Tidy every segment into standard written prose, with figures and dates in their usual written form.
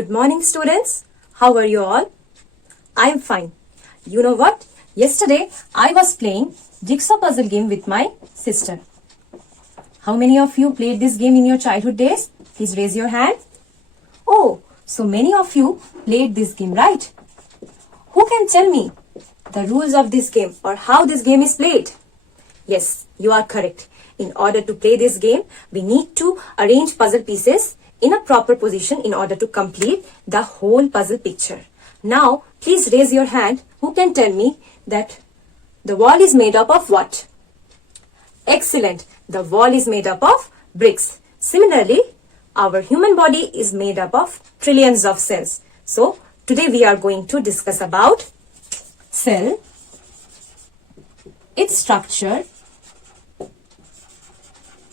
Good morning, students. How are you all? I am fine. You know what? Yesterday, I was playing jigsaw puzzle game with my sister. How many of you played this game in your childhood days? Please raise your hand. Oh, so many of you played this game, right? Who can tell me the rules of this game or how this game is played? Yes, you are correct. In order to play this game, we need to arrange puzzle pieces in a proper position in order to complete the whole puzzle picture. Now, please raise your hand. Who can tell me that the wall is made up of what? Excellent. The wall is made up of bricks. Similarly, our human body is made up of trillions of cells. So, today we are going to discuss about cell, its structure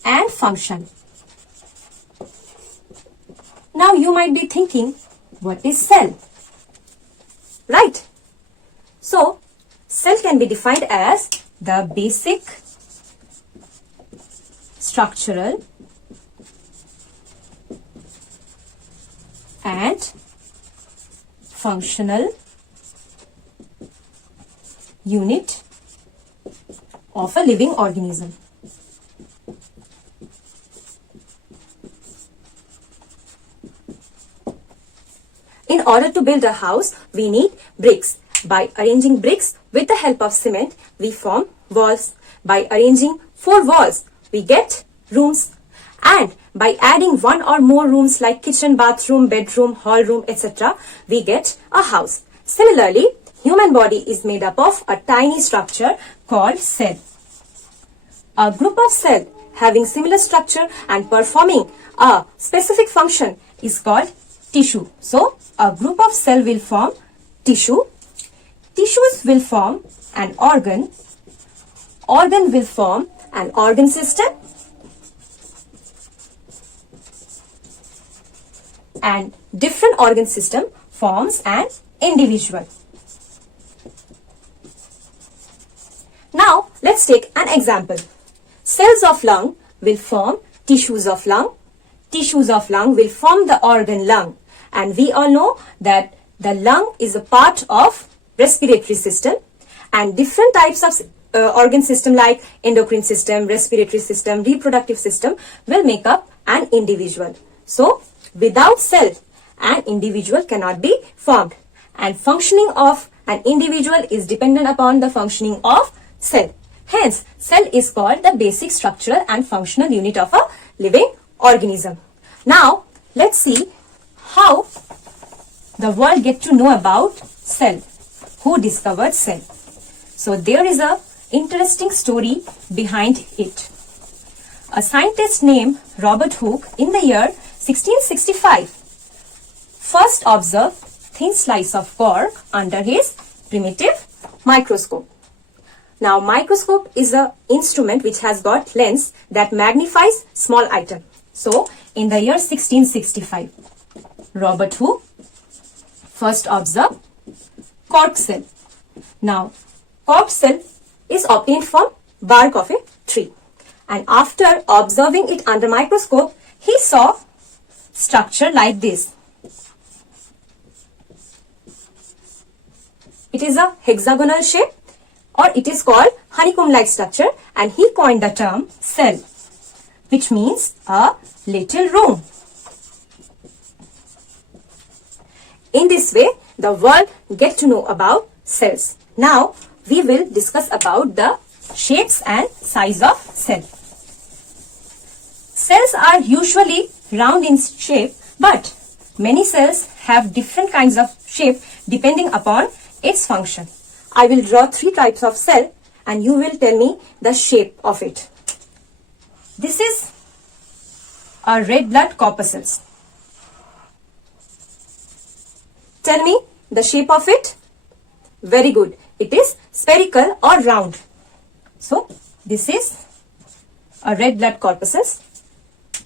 and function. Now you might be thinking, what is cell? Right. So, cell can be defined as the basic structural and functional unit of a living organism. In order to build a house, we need bricks. By arranging bricks with the help of cement, we form walls. By arranging 4 walls, we get rooms. And by adding 1 or more rooms like kitchen, bathroom, bedroom, hall room, etc., we get a house. Similarly, human body is made up of a tiny structure called cell. A group of cells having similar structure and performing a specific function is called tissue. So, a group of cells will form tissue. Tissues will form an organ. Organ will form an organ system. And different organ system forms an individual. Now, let's take an example. Cells of lung will form tissues of lung. Tissues of lung will form the organ lung. And we all know that the lung is a part of respiratory system, and different types of organ system like endocrine system, respiratory system, reproductive system will make up an individual. So, without cell, an individual cannot be formed. And functioning of an individual is dependent upon the functioning of cell. Hence, cell is called the basic structural and functional unit of a living organism. Now, let's see how the world get to know about cell. Who discovered cell? So, there is a interesting story behind it. A scientist named Robert Hooke in the year 1665 first observed thin slice of cork under his primitive microscope. Now, microscope is an instrument which has got lens that magnifies small item. So, in the year 1665, Robert Hooke first observed cork cell. Now, cork cell is obtained from bark of a tree. And after observing it under microscope, he saw structure like this. It is a hexagonal shape, or it is called honeycomb-like structure, and he coined the term cell, which means a little room. In this way, the world get to know about cells. Now, we will discuss about the shapes and size of cell. Cells are usually round in shape, but many cells have different kinds of shape depending upon its function. I will draw 3 types of cell and you will tell me the shape of it. This is a red blood corpuscles. Tell me the shape of it. Very good. It is spherical or round. So, this is a red blood corpuscles.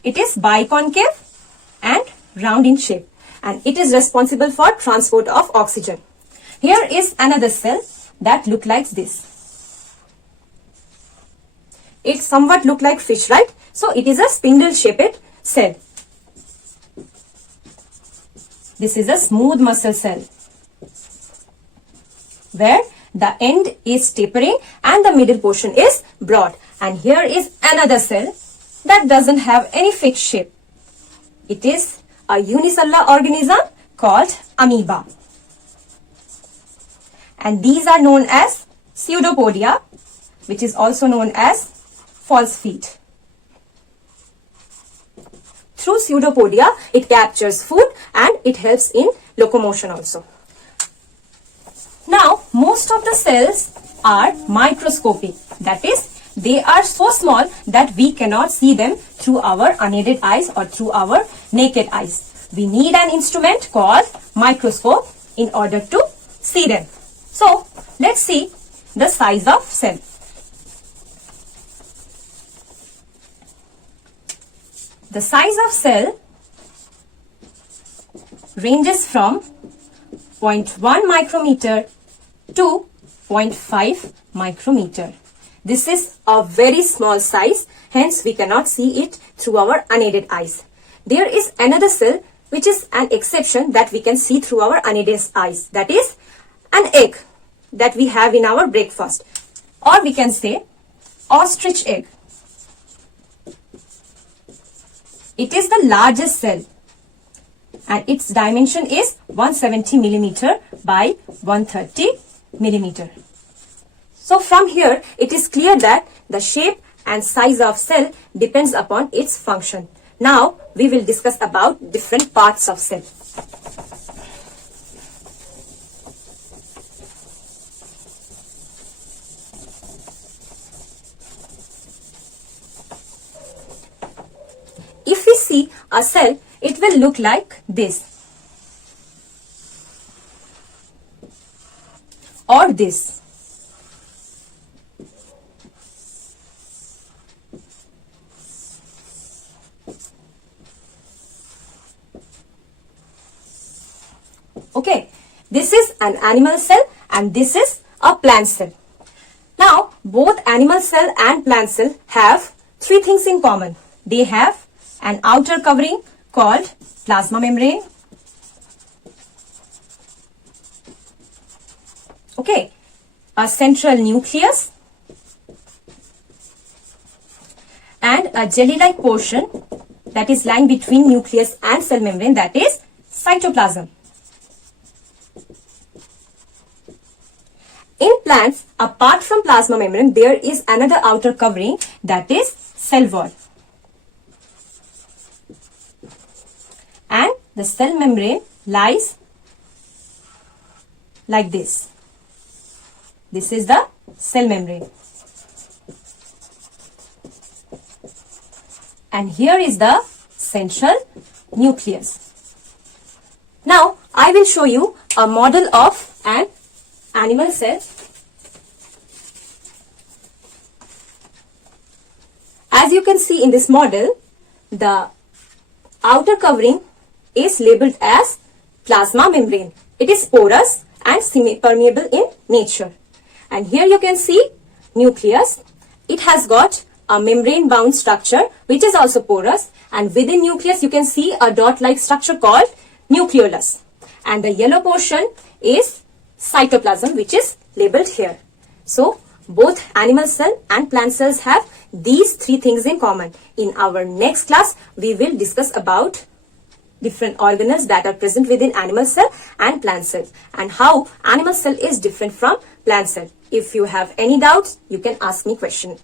It is biconcave and round in shape, and it is responsible for transport of oxygen. Here is another cell that look like this. It somewhat look like fish, right? So, it is a spindle shaped cell. This is a smooth muscle cell where the end is tapering and the middle portion is broad. And here is another cell that doesn't have any fixed shape. It is a unicellular organism called amoeba. And these are known as pseudopodia, which is also known as false feet. Through pseudopodia, it captures food and it helps in locomotion also. Now, most of the cells are microscopic. That is, they are so small that we cannot see them through our unaided eyes or through our naked eyes. We need an instrument called microscope in order to see them. So, let's see the size of cell. The size of cell ranges from 0.1 micrometer to 0.5 micrometer. This is a very small size, hence we cannot see it through our unaided eyes. There is another cell which is an exception that we can see through our unaided eyes. That is an egg that we have in our breakfast, or we can say ostrich egg. It is the largest cell and its dimension is 170 millimeter by 130 millimeter. So from here it is clear that the shape and size of cell depends upon its function. Now we will discuss about different parts of cell. If we see a cell, it will look like this or this. Okay, this is an animal cell and this is a plant cell. Now, both animal cell and plant cell have three things in common. They have an outer covering called plasma membrane. Okay, a central nucleus and a jelly-like portion that is lying between nucleus and cell membrane, that is cytoplasm. In plants, apart from plasma membrane, there is another outer covering, that is cell wall. And the cell membrane lies like this. This is the cell membrane. And here is the central nucleus. Now, I will show you a model of an animal cell. As you can see in this model, the outer covering is labeled as plasma membrane. It is porous and semi-permeable in nature. And here you can see nucleus. It has got a membrane bound structure which is also porous, and within nucleus you can see a dot-like structure called nucleolus. And the yellow portion is cytoplasm, which is labeled here. So both animal cell and plant cells have these three things in common. In our next class, we will discuss about different organelles that are present within animal cell and plant cell and how animal cell is different from plant cell. If you have any doubts, you can ask me question.